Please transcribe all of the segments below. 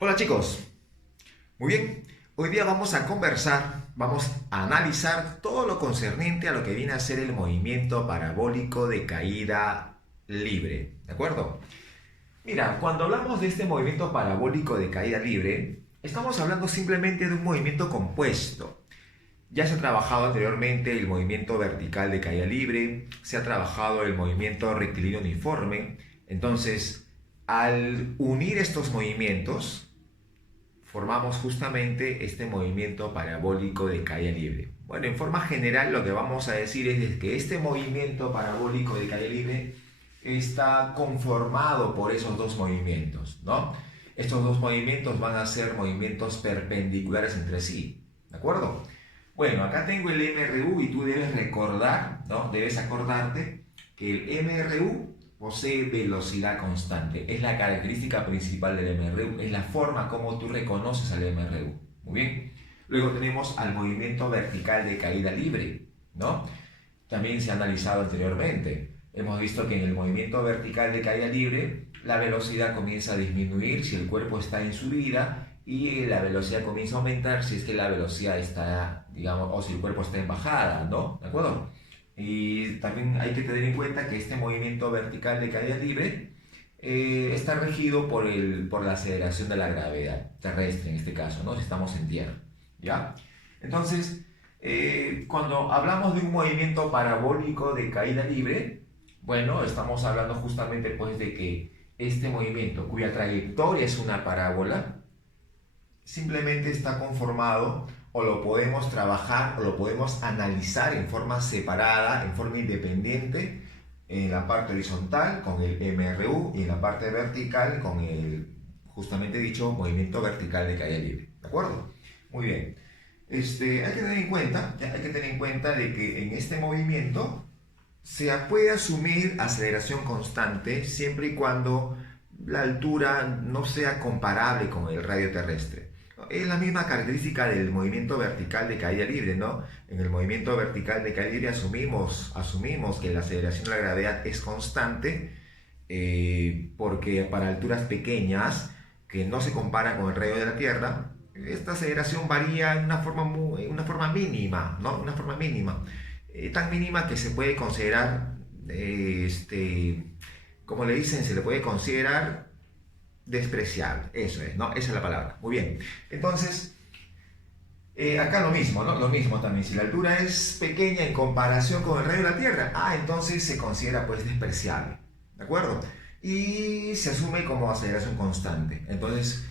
Hola chicos, muy bien, hoy día vamos a conversar, vamos a analizar todo lo concerniente a lo que viene a ser el movimiento parabólico de caída libre, ¿de acuerdo? Mira, cuando hablamos de este movimiento parabólico de caída libre, estamos hablando simplemente de un movimiento compuesto. Ya se ha trabajado anteriormente el movimiento vertical de caída libre, se ha trabajado el movimiento rectilíneo uniforme, entonces al unir estos movimientos, formamos justamente este movimiento parabólico de caída libre. Bueno, en forma general lo que vamos a decir es que este movimiento parabólico de caída libre está conformado por esos dos movimientos, ¿no? Estos dos movimientos van a ser movimientos perpendiculares entre sí, ¿de acuerdo? Bueno, acá tengo el MRU y tú debes recordar, ¿no? Debes acordarte que el MRU posee velocidad constante. Es la característica principal del MRU, es la forma como tú reconoces al MRU. Muy bien. Luego tenemos al movimiento vertical de caída libre, ¿no? También se ha analizado anteriormente. Hemos visto que en el movimiento vertical de caída libre la velocidad comienza a disminuir si el cuerpo está en subida y la velocidad comienza a aumentar si es que la velocidad está, digamos, o si el cuerpo está en bajada, ¿no? ¿De acuerdo? Y también hay que tener en cuenta que este movimiento vertical de caída libre está regido por la aceleración de la gravedad terrestre, en este caso, ¿no? Si estamos en tierra, ¿ya? Entonces, cuando hablamos de un movimiento parabólico de caída libre, bueno, estamos hablando justamente pues de que este movimiento, cuya trayectoria es una parábola, simplemente está conformado o lo podemos trabajar o lo podemos analizar en forma separada, en forma independiente, en la parte horizontal con el MRU y en la parte vertical con el, justamente dicho, movimiento vertical de caída libre. ¿De acuerdo? Muy bien. Hay que tener en cuenta de que en este movimiento se puede asumir aceleración constante siempre y cuando la altura no sea comparable con el radio terrestre. Es la misma característica del movimiento vertical de caída libre, ¿no? En el movimiento vertical de caída libre asumimos que la aceleración de la gravedad es constante porque para alturas pequeñas que no se comparan con el radio de la Tierra, esta aceleración varía en una forma mínima, ¿no? Una forma mínima. Tan mínima que se puede considerar, como le dicen, se le puede considerar despreciable. Eso es, ¿no? Esa es la palabra. Muy bien. Entonces, acá lo mismo, ¿no? Lo mismo también. Si la altura es pequeña en comparación con el radio de la Tierra, entonces se considera pues despreciable. ¿De acuerdo? Y se asume como aceleración constante. Entonces,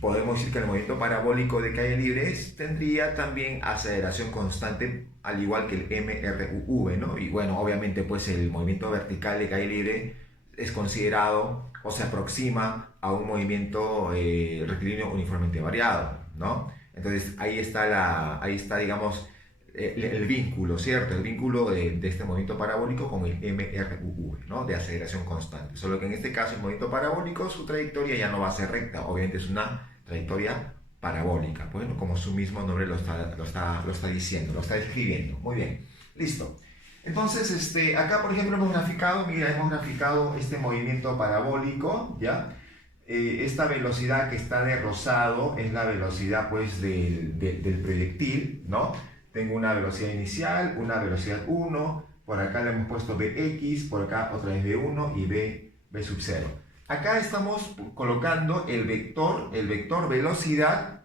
podemos decir que el movimiento parabólico de caída libre tendría también aceleración constante, al igual que el MRUV, ¿no? Y bueno, obviamente pues el movimiento vertical de caída libre es considerado o se aproxima a un movimiento rectilíneo uniformemente variado, ¿no? Entonces ahí está digamos, el vínculo, ¿cierto? El vínculo de este movimiento parabólico con el MRUV, ¿no? De aceleración constante. Solo que en este caso el movimiento parabólico, su trayectoria ya no va a ser recta, obviamente es una trayectoria parabólica, bueno, como su mismo nombre lo está diciendo, lo está describiendo. Muy bien, listo. Entonces, acá por ejemplo hemos graficado, mira, hemos graficado este movimiento parabólico, ¿ya? Esta velocidad que está de rosado es la velocidad pues del proyectil, ¿no? Tengo una velocidad inicial, una velocidad 1, por acá le hemos puesto Bx, por acá otra vez B1 y B sub 0. Acá estamos colocando el vector velocidad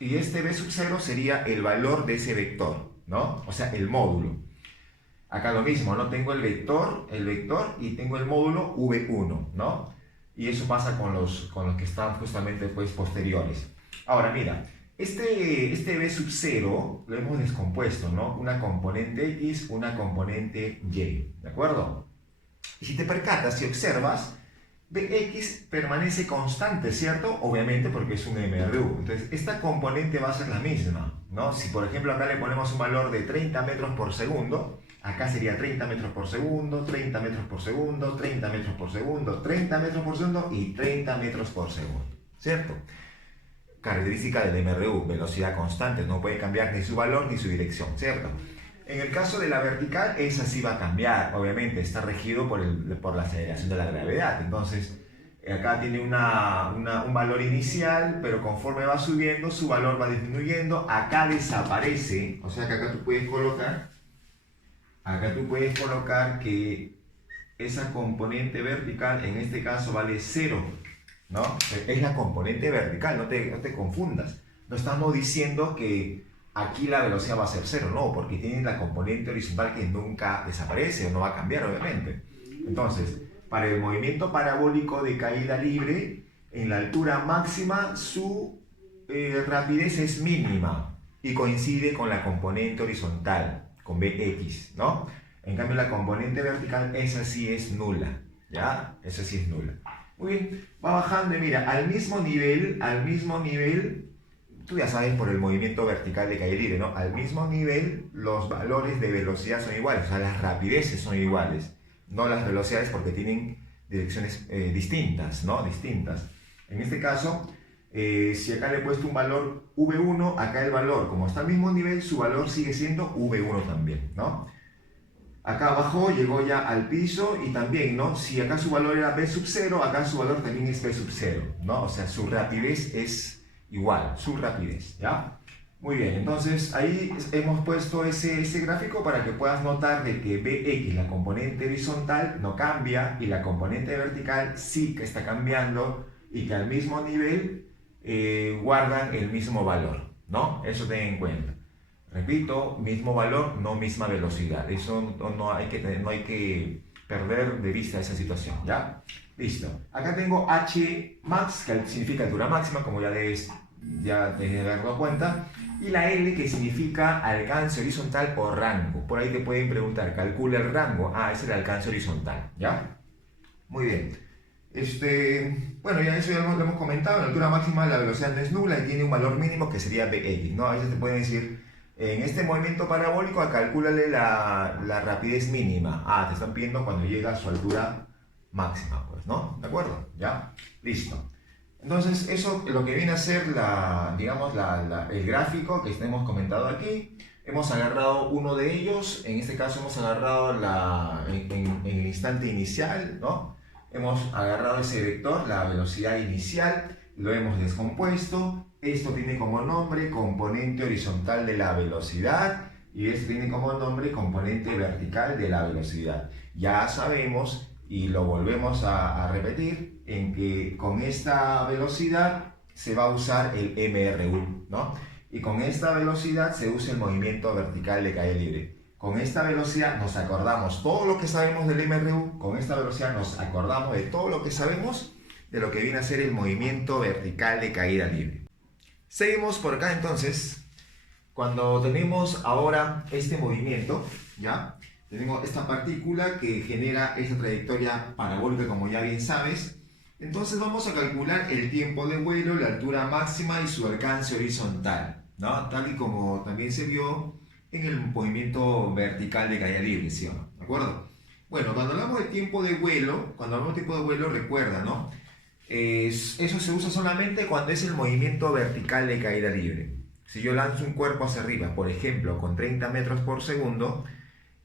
y este B sub 0 sería el valor de ese vector, ¿no? O sea, el módulo. Acá lo mismo, ¿no? Tengo el vector y tengo el módulo V1, ¿no? Y eso pasa con los que están justamente pues posteriores. Ahora, mira, este B sub 0 lo hemos descompuesto, ¿no? Una componente X, una componente Y, ¿de acuerdo? Y si te percatas, si observas, Bx permanece constante, ¿cierto? Obviamente porque es un MRU. Entonces, esta componente va a ser la misma, ¿no? Si por ejemplo acá le ponemos un valor de 30 metros por segundo, acá sería 30 metros por segundo, 30 metros por segundo, 30 metros por segundo, 30 metros por segundo y 30 metros por segundo, ¿cierto? Característica del MRU, velocidad constante, no puede cambiar ni su valor ni su dirección, ¿cierto? En el caso de la vertical, esa sí va a cambiar, obviamente, está regido por la aceleración de la gravedad. Entonces, Acá tiene un valor inicial, pero conforme va subiendo, su valor va disminuyendo. Acá desaparece, o sea que acá tú puedes colocar que esa componente vertical, en este caso, vale 0, ¿no? Es la componente vertical, no te confundas. No estamos diciendo que aquí la velocidad va a ser 0, no, porque tiene la componente horizontal que nunca desaparece o no va a cambiar, obviamente. Entonces, para el movimiento parabólico de caída libre, en la altura máxima su rapidez es mínima y coincide con la componente horizontal, con Bx, ¿no? En cambio, la componente vertical, esa sí es nula, ¿ya? Esa sí es nula. Muy bien, va bajando y mira, al mismo nivel, tú ya sabes por el movimiento vertical de caída libre, ¿no? Al mismo nivel, los valores de velocidad son iguales, o sea, las rapideces son iguales, no las velocidades porque tienen direcciones distintas, ¿no? Distintas. En este caso, si acá le he puesto un valor V1, acá el valor, como está al mismo nivel, su valor sigue siendo V1 también, ¿no? Acá abajo llegó ya al piso y también, ¿no? Si acá su valor era V sub 0, acá su valor también es V sub 0, ¿no? O sea, su rapidez es igual, su rapidez, ¿ya? Muy bien, entonces ahí hemos puesto ese gráfico para que puedas notar de que Bx, la componente horizontal, no cambia y la componente vertical sí que está cambiando y que al mismo nivel guardan el mismo valor, ¿no? Eso ten en cuenta. Repito, mismo valor, no misma velocidad. Eso no hay que perder de vista esa situación, ¿ya? Listo. Acá tengo H max, que significa altura máxima, como ya debes haber dado cuenta. Y la L, que significa alcance horizontal o rango. Por ahí te pueden preguntar, calcula el rango. Ah, es el alcance horizontal, ¿ya? Muy bien. Bueno, ya eso ya lo hemos comentado. La altura máxima, la velocidad no es nula y tiene un valor mínimo que sería Bx, ¿no? A veces te pueden decir, en este movimiento parabólico, calcúlale la rapidez mínima. Ah, te están pidiendo cuando llega a su altura máxima, pues, ¿no? ¿De acuerdo? ¿Ya? Listo. Entonces, eso lo que viene a ser, el gráfico que hemos comentado aquí. Hemos agarrado uno de ellos, en este caso hemos agarrado en el instante inicial, ¿no? Hemos agarrado ese vector, la velocidad inicial, lo hemos descompuesto. Esto tiene como nombre componente horizontal de la velocidad y esto tiene como nombre componente vertical de la velocidad. Ya sabemos y lo volvemos a repetir en que con esta velocidad se va a usar el MRU, ¿no? Y con esta velocidad se usa el movimiento vertical de caída libre. Con esta velocidad nos acordamos todo lo que sabemos del MRU, con esta velocidad nos acordamos de todo lo que sabemos de lo que viene a ser el movimiento vertical de caída libre. Seguimos por acá entonces, cuando tenemos ahora este movimiento, ¿ya? Tenemos esta partícula que genera esta trayectoria parabólica, como ya bien sabes. Entonces vamos a calcular el tiempo de vuelo, la altura máxima y su alcance horizontal, ¿no? Tal y como también se vio en el movimiento vertical de caída libre, ¿sí o no? ¿De acuerdo? Bueno, cuando hablamos de tiempo de vuelo, recuerda, ¿no? Eso se usa solamente cuando es el movimiento vertical de caída libre. Si yo lanzo un cuerpo hacia arriba, por ejemplo, con 30 metros por segundo,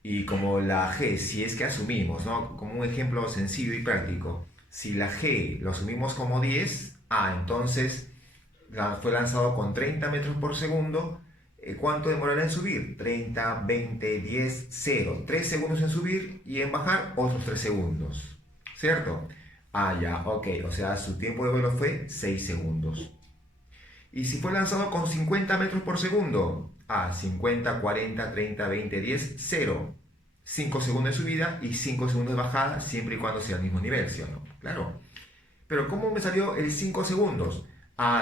y como la G, si es que asumimos, ¿no? Como un ejemplo sencillo y práctico, si la G lo asumimos como 10, entonces fue lanzado con 30 metros por segundo, ¿cuánto demorará en subir? 30, 20, 10, 0. 3 segundos en subir y en bajar otros 3 segundos, ¿cierto? Ya, ok, o sea, su tiempo de vuelo fue 6 segundos. Y si fue lanzado con 50 metros por segundo, 50, 40, 30, 20, 10, 0. 5 segundos de subida y 5 segundos de bajada, siempre y cuando sea al mismo nivel, ¿sí o no? Claro. Pero ¿cómo me salió el 5 segundos?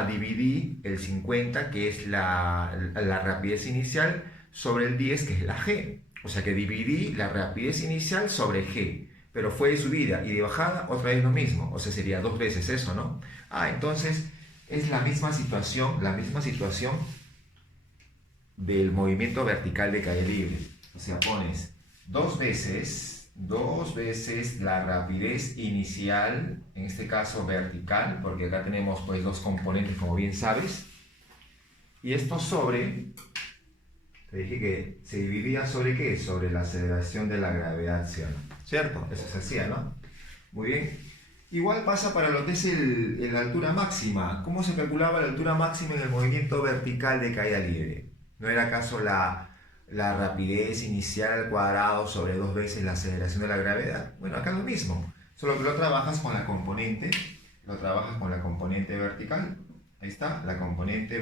Dividí el 50, que es la rapidez inicial, sobre el 10, que es la G. O sea que dividí la rapidez inicial sobre G. Pero fue de subida y de bajada otra vez lo mismo. O sea, sería 2 veces eso, ¿no? Entonces es la misma situación del movimiento vertical de caída libre. O sea, pones dos veces la rapidez inicial, en este caso vertical, porque acá tenemos pues dos componentes, como bien sabes, y esto sobre, te dije que se dividía sobre ¿qué? Sobre la aceleración de la gravedad, ¿sí o no? ¿Cierto? Eso se hacía, ¿no? Muy bien. Igual pasa para lo que es la altura máxima. ¿Cómo se calculaba la altura máxima en el movimiento vertical de caída libre? ¿No era acaso la rapidez inicial al cuadrado sobre 2 veces la aceleración de la gravedad? Bueno, acá es lo mismo, solo que lo trabajas con la componente, vertical. Ahí está, la componente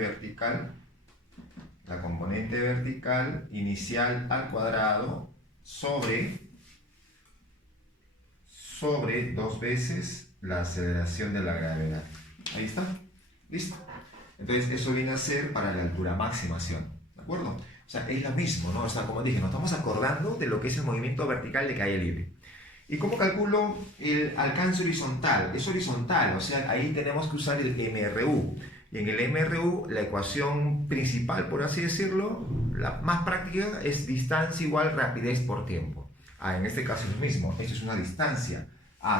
vertical inicial al cuadrado sobre 2 veces la aceleración de la gravedad. Ahí está, listo. Entonces eso viene a ser para la altura máxima, ¿sí? ¿De acuerdo? O sea, es lo mismo, ¿no? O sea, como dije, nos estamos acordando de lo que es el movimiento vertical de caída libre. ¿Y cómo calculo el alcance horizontal? Es horizontal, o sea, ahí tenemos que usar el MRU. Y en el MRU, la ecuación principal, por así decirlo, la más práctica, es distancia igual rapidez por tiempo. En este caso es lo mismo, esto es una distancia.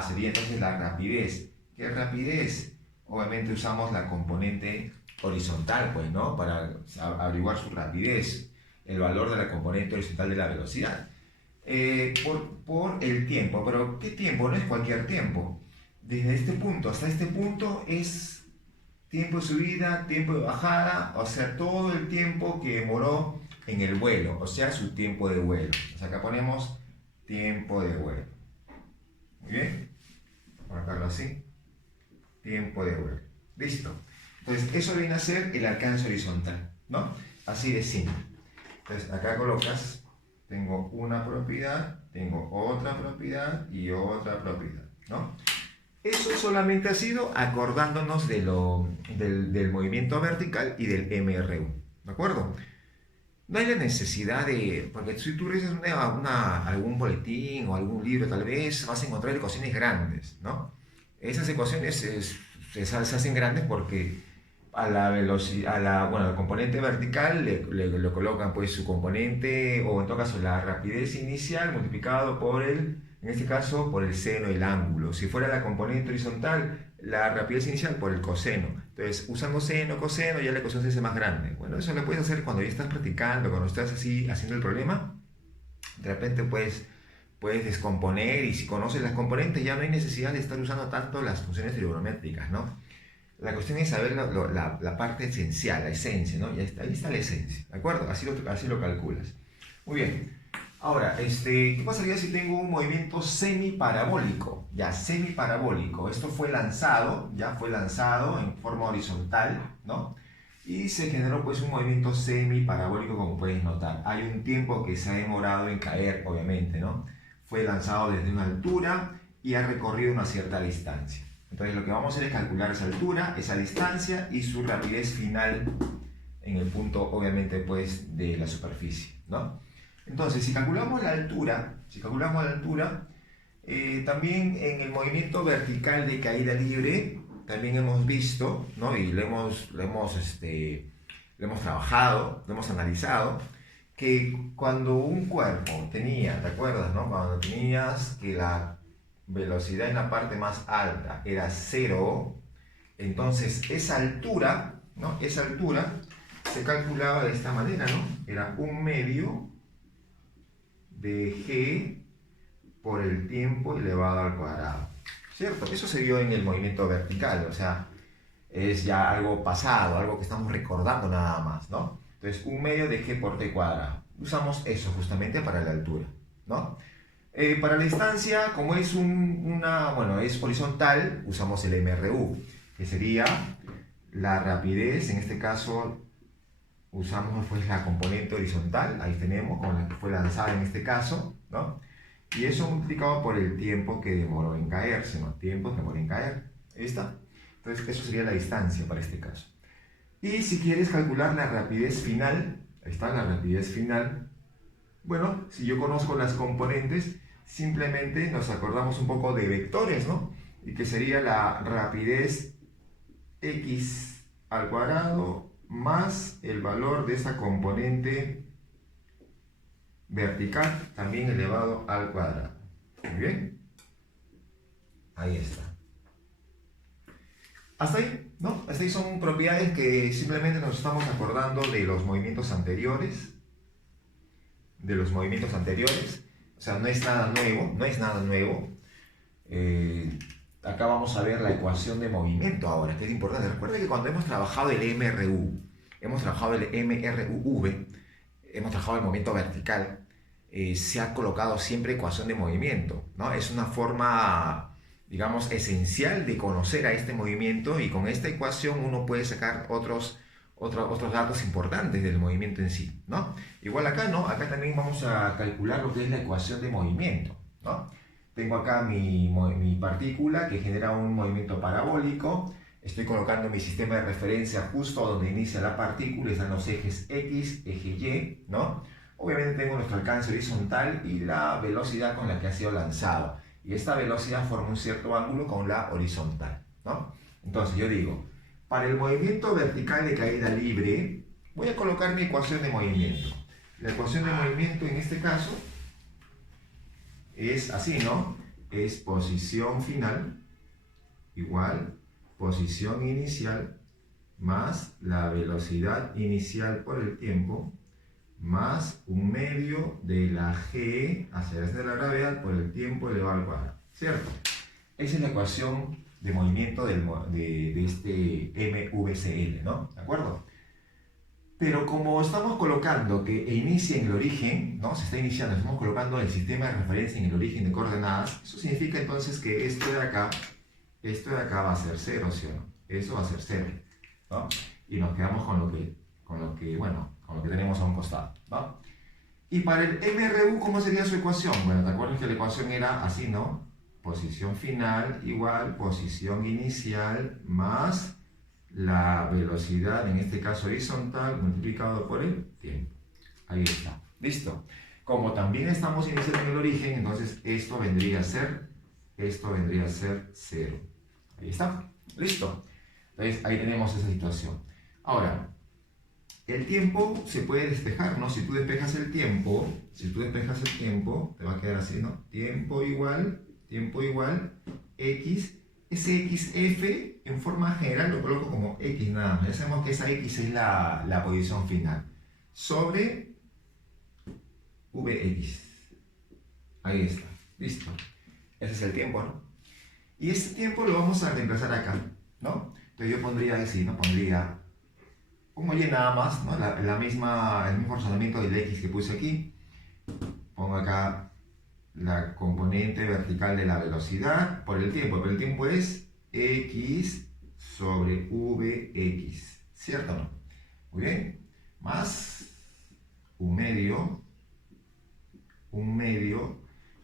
Sería entonces la rapidez. ¿Qué rapidez? Obviamente usamos la componente horizontal, pues, ¿no? Para averiguar su rapidez, el valor de la componente horizontal de la velocidad. Por el tiempo, pero ¿qué tiempo? No es cualquier tiempo. Desde este punto hasta este punto es tiempo de subida, tiempo de bajada, o sea, todo el tiempo que demoró en el vuelo, o sea, su tiempo de vuelo. O sea, acá ponemos tiempo de vuelo. Muy bien, voy a marcarlo así, tiempo de vuelo. Listo. Entonces, eso viene a ser el alcance horizontal, ¿no? Así de simple. Entonces, acá colocas, tengo una propiedad, tengo otra propiedad y otra propiedad, ¿no? Eso solamente ha sido acordándonos del movimiento vertical y del MRU, ¿de acuerdo? No hay la necesidad de, porque si tú revisas algún boletín o algún libro, tal vez vas a encontrar ecuaciones grandes, ¿no? Esas ecuaciones se hacen grandes porque a la velocidad, al componente vertical le colocan pues su componente, o en todo caso la rapidez inicial multiplicado por en este caso por el seno del ángulo. Si fuera la componente horizontal, la rapidez inicial por el coseno. Entonces, usando seno, coseno, ya la ecuación se hace más grande. Bueno, eso lo puedes hacer cuando ya estás practicando, cuando estás así haciendo el problema. De repente puedes descomponer, y si conoces las componentes ya no hay necesidad de estar usando tanto las funciones trigonométricas, ¿no? La cuestión es saber la parte esencial, la esencia, ¿no? Ahí está la esencia, ¿de acuerdo? Así lo calculas. Muy bien. Ahora, ¿qué pasaría si tengo un movimiento semiparabólico? Ya, semiparabólico. Esto fue lanzado en forma horizontal, ¿no? Y se generó pues un movimiento semiparabólico, como puedes notar. Hay un tiempo que se ha demorado en caer, obviamente, ¿no? Fue lanzado desde una altura y ha recorrido una cierta distancia. Entonces lo que vamos a hacer es calcular esa altura, esa distancia y su rapidez final en el punto, obviamente, pues, de la superficie, ¿no? Entonces, si calculamos la altura, también en el movimiento vertical de caída libre, también hemos visto, ¿no? Y lo hemos trabajado, lo hemos analizado, que cuando un cuerpo tenía, ¿te acuerdas, no? Cuando tenías que la velocidad en la parte más alta era 0, entonces esa altura, ¿no? Esa altura se calculaba de esta manera, ¿no? Era 1/2 de g por el tiempo elevado al cuadrado, ¿cierto? Eso se vio en el movimiento vertical, o sea, es ya algo pasado, algo que estamos recordando nada más, ¿no? Entonces, 1/2 de g por t cuadrado. Usamos eso justamente para la altura, ¿no? Para la distancia, como es es horizontal, usamos el MRU, que sería la rapidez. En este caso usamos pues la componente horizontal, ahí tenemos, con la que fue lanzada en este caso, ¿no? Y eso multiplicado por el tiempo que demoró en caerse, ¿no? Tiempo que demoró en caer. Ahí está. Entonces eso sería la distancia para este caso. Y si quieres calcular la rapidez final, ahí está la rapidez final. Bueno, si yo conozco las componentes, simplemente nos acordamos un poco de vectores, ¿no? Y que sería la rapidez x al cuadrado más el valor de esa componente vertical, también elevado al cuadrado. Muy bien. Ahí está. Hasta ahí, ¿no? Hasta ahí son propiedades que simplemente nos estamos acordando de los movimientos anteriores. O sea, no es nada nuevo. acá vamos a ver la ecuación de movimiento ahora, que es importante. Recuerda que cuando hemos trabajado el MRU, hemos trabajado el MRUV, hemos trabajado el movimiento vertical, se ha colocado siempre ecuación de movimiento, ¿no? Es una forma, digamos, esencial de conocer a este movimiento, y con esta ecuación uno puede sacar otros datos importantes del movimiento en sí, ¿no? Igual acá, ¿no? Acá también vamos a calcular lo que es la ecuación de movimiento, ¿no? Tengo acá mi partícula que genera un movimiento parabólico. Estoy colocando mi sistema de referencia justo donde inicia la partícula, están los ejes X, eje Y, ¿no? Obviamente tengo nuestro alcance horizontal y la velocidad con la que ha sido lanzado. Y esta velocidad forma un cierto ángulo con la horizontal, ¿no? Entonces yo digo, para el movimiento vertical de caída libre, voy a colocar mi ecuación de movimiento. La ecuación de movimiento en este caso es así, ¿no? Es posición final igual posición inicial más la velocidad inicial por el tiempo más un medio de la g aceleración de la gravedad por el tiempo elevado al cuadrado, ¿cierto? Esa es la ecuación de movimiento de este MVCL, ¿no? ¿De acuerdo? Pero como estamos colocando que inicia en el origen, ¿no? Se está iniciando, estamos colocando el sistema de referencia en el origen de coordenadas, eso significa entonces que esto de acá va a ser 0, ¿sí o no? Eso va a ser 0, ¿no? Y nos quedamos con lo que tenemos a un costado, ¿no? Y para el MRU, ¿cómo sería su ecuación? Bueno, ¿te acuerdas que la ecuación era así, ¿no? Posición final igual posición inicial más la velocidad, en este caso horizontal, multiplicado por el tiempo. Ahí está. ¿Listo? Como también estamos iniciando en el origen, entonces esto vendría a ser 0. Ahí está. ¿Listo? Entonces ahí tenemos esa situación. Ahora, el tiempo se puede despejar, ¿no? Si tú despejas el tiempo, te va a quedar así, ¿no? Tiempo igual, X. Ese XF en forma general lo coloco como X nada más. Ya sabemos que esa X es la posición final. Sobre Vx. Ahí está. Listo. Ese es el tiempo, ¿no? Y ese tiempo lo vamos a reemplazar acá, ¿no? Entonces yo pondría así, ¿no? Pondría como Y nada más, ¿no? El mismo razonamiento del X que puse aquí. Pongo acá la componente vertical de la velocidad por el tiempo. Pero el tiempo es X sobre Vx, ¿cierto o no? Muy bien. Más un medio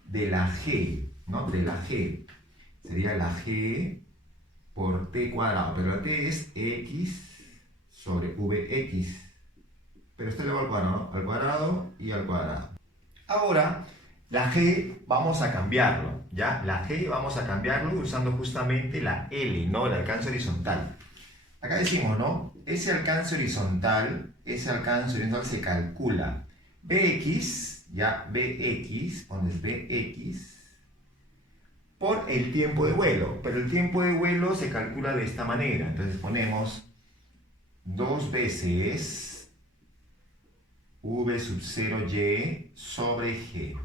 de la G, ¿no? De la G. Sería la G por T cuadrado. Pero la T es X sobre Vx. Pero esto elevado al cuadrado, ¿no? Al cuadrado y al cuadrado. Ahora, la G vamos a cambiarlo, ¿ya? La G vamos a cambiarlo usando justamente la L, ¿no? El alcance horizontal. Acá decimos, ¿no? Ese alcance horizontal se calcula. Bx, ya, Bx, pones Bx, por el tiempo de vuelo. Pero el tiempo de vuelo se calcula de esta manera. Entonces ponemos 2 veces V sub 0y sobre G.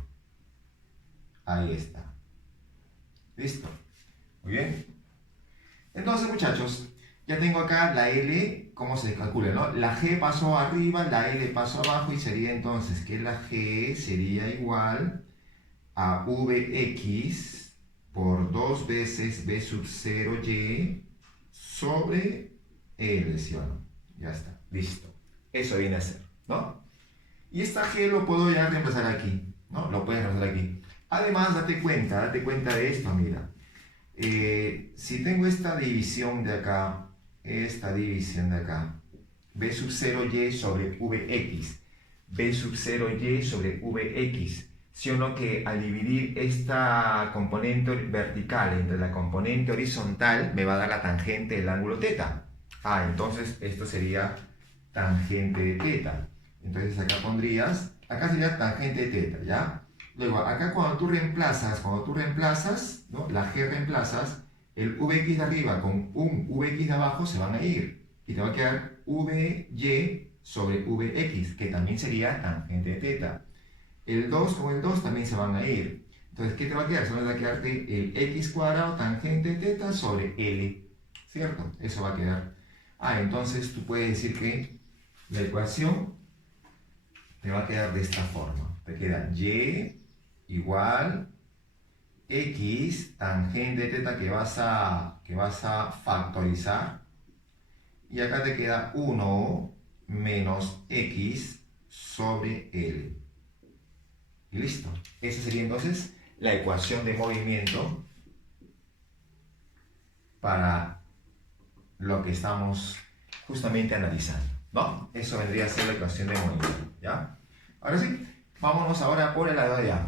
Ahí está. ¿Listo? Muy bien. Entonces, muchachos, ya tengo acá la L, ¿cómo se calcula, no? La G pasó arriba, la L pasó abajo, y sería entonces que la G sería igual a Vx por 2 veces V sub 0y sobre L, ¿sí o no? Ya está. Listo. Eso viene a ser, ¿no? Y esta G lo puedo ya reemplazar aquí, ¿no? Lo puedes reemplazar aquí. Además, date cuenta de esto, mira. Si tengo esta división de acá, B sub 0y sobre Vx, B sub 0y sobre Vx, ¿sí o no? Que al dividir esta componente vertical entre la componente horizontal, me va a dar la tangente del ángulo θ. Ah, entonces esto sería tangente de θ. Entonces acá acá sería tangente de θ, ¿ya? Luego, acá cuando tú reemplazas, ¿no? La G reemplazas, el Vx de arriba con un Vx de abajo se van a ir. Y te va a quedar Vy sobre Vx, que también sería tangente de θ. El 2 con el 2 también se van a ir. Entonces, ¿qué te va a quedar? Solo va a quedarte el x cuadrado tangente teta sobre L, ¿cierto? Eso va a quedar. Entonces tú puedes decir que la ecuación te va a quedar de esta forma. Te queda y igual x tangente teta que vas a factorizar. Y acá te queda 1 menos x sobre L. Y listo. Esa sería entonces la ecuación de movimiento para lo que estamos justamente analizando, ¿no? Eso vendría a ser la ecuación de movimiento, ¿ya? Ahora sí, vámonos ahora por el lado de allá.